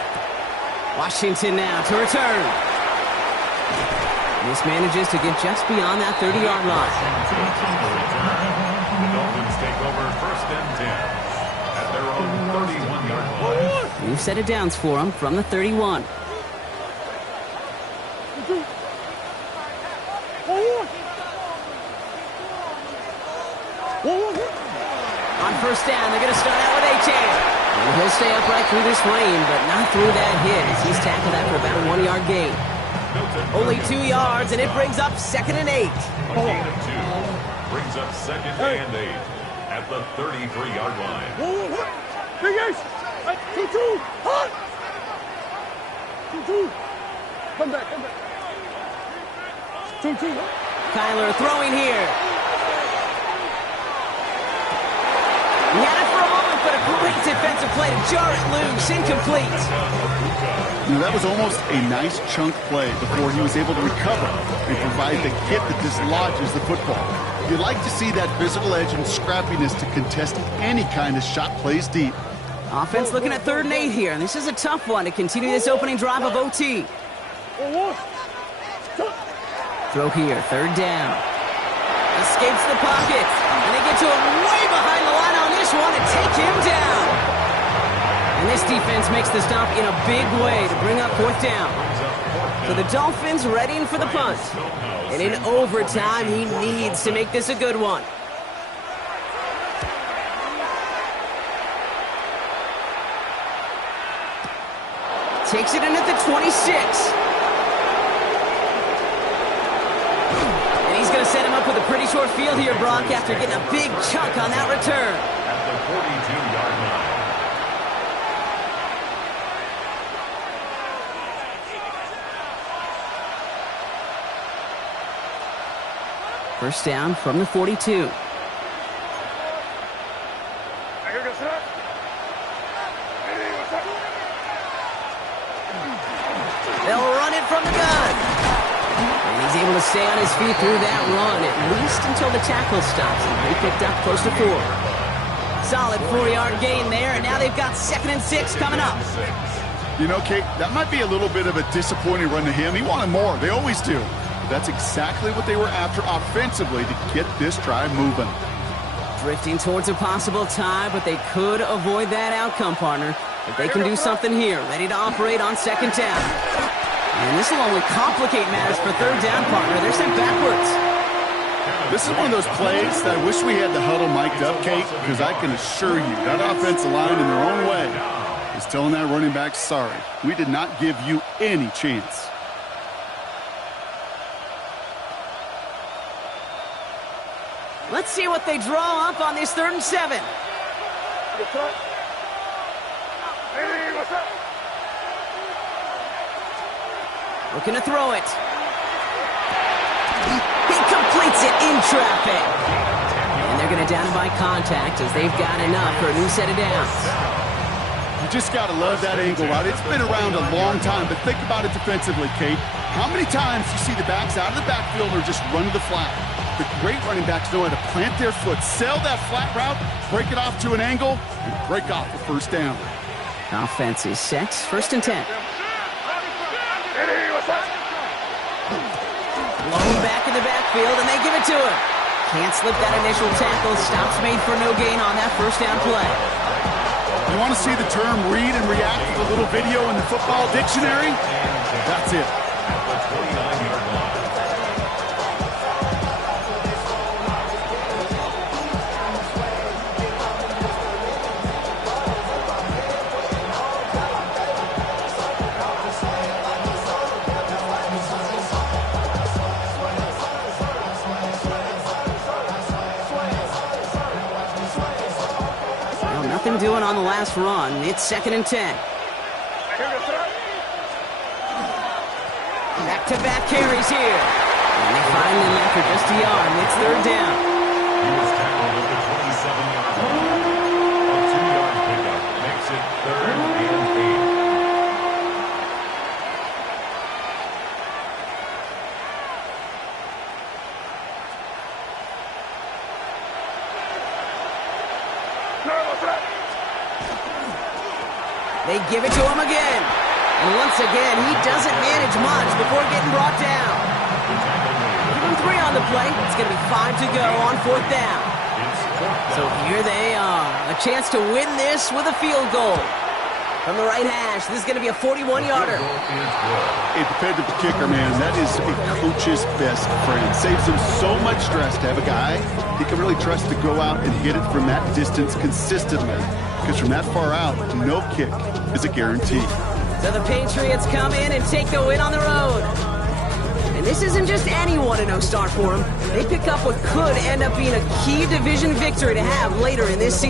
Washington now to return. This manages to get just beyond that 30-yard line. The Dolphins take over 1st and 10 at their own 31-yard line. New set of downs for them from the 31. On 1st down, they're going to start out with Achane. And he'll stay upright through this rain, but not through that hit as he's tackled after about a 1-yard gain. Only 2 yards, and it brings up 2nd and 8. A gain of 2 brings up 2nd and 8 at the 33-yard line. Big Ace! 2-2! Hot! 2-2! Come back. 2-2. Kyler throwing here. He had it for a moment, but a great defensive play to jar it loose. Incomplete. You know, that was almost a nice chunk play before he was able to recover and provide the hit that dislodges the football. You'd like to see that physical edge and scrappiness to contest any kind of shot plays deep. Offense looking at 3rd and 8 here, and this is a tough one to continue this opening drive of OT. Throw here, 3rd down. Escapes the pocket, and they get to him way behind the line on this one and take him down. And this defense makes the stop in a big way to bring up 4th down. So the Dolphins readying for the punt. And in overtime, he needs to make this a good one. Takes it in at the 26. And he's going to set him up with a pretty short field here, Brock, after getting a big chunk on that return. At the 42-yard line. First down from the 42. Here goes that. They'll run it from the gun. And he's able to stay on his feet through that run, at least until the tackle stops him. He picked up close to 4. Solid 4-yard gain there, and now they've got 2nd and 6 coming up. You know, Kate, that might be a little bit of a disappointing run to him. He wanted more. They always do. That's exactly what they were after offensively to get this drive moving. Drifting towards a possible tie, but they could avoid that outcome, partner. If they can do something here, ready to operate on 2nd down. And this will only complicate matters for 3rd down, partner. They're sent backwards. This is one of those plays that I wish we had the huddle mic'd up, Kate, because I can assure you that offensive line in their own way is telling that running back, sorry, we did not give you any chance. Let's see what they draw up on this 3rd and 7. Looking to throw it. He completes it in traffic. And they're going to down him by contact as they've got enough for a new set of downs. You just got to love that angle route. It's been around a long time, but think about it defensively, Kate. How many times do you see the backs out of the backfield or just run to the flat? The great running backs know how to plant their foot, sail that flat route, break it off to an angle, and break off the 1st down. Offense is set. 1st and 10. Blown back in the backfield, and they give it to him. Can't slip that initial tackle. Stops made for no gain on that 1st down play. You want to see the term read and react to the little video in the football dictionary? That's it. Nothing doing on the last run. It's 2nd and 10. Back-to-back carries here. And they find him after just a yard. It's 3rd down. He was tackled at the 27-yard line. A 2-yard pickup makes it 3rd and 8. They give it to him again. And once again, he doesn't manage much before getting brought down. Give him 3 on the play. It's going to be 5 to go on 4th down. So here they are. A chance to win this with a field goal. From the right hash, this is going to be a 41-yarder. Hey, dependent kicker, man, that is a coach's best friend. Saves him so much stress to have a guy he can really trust to go out and hit it from that distance consistently. Because from that far out, no kick is a guarantee. So the Patriots come in and take the win on the road. And this isn't just any 1-0 start for them. They pick up what could end up being a key division victory to have later in this season.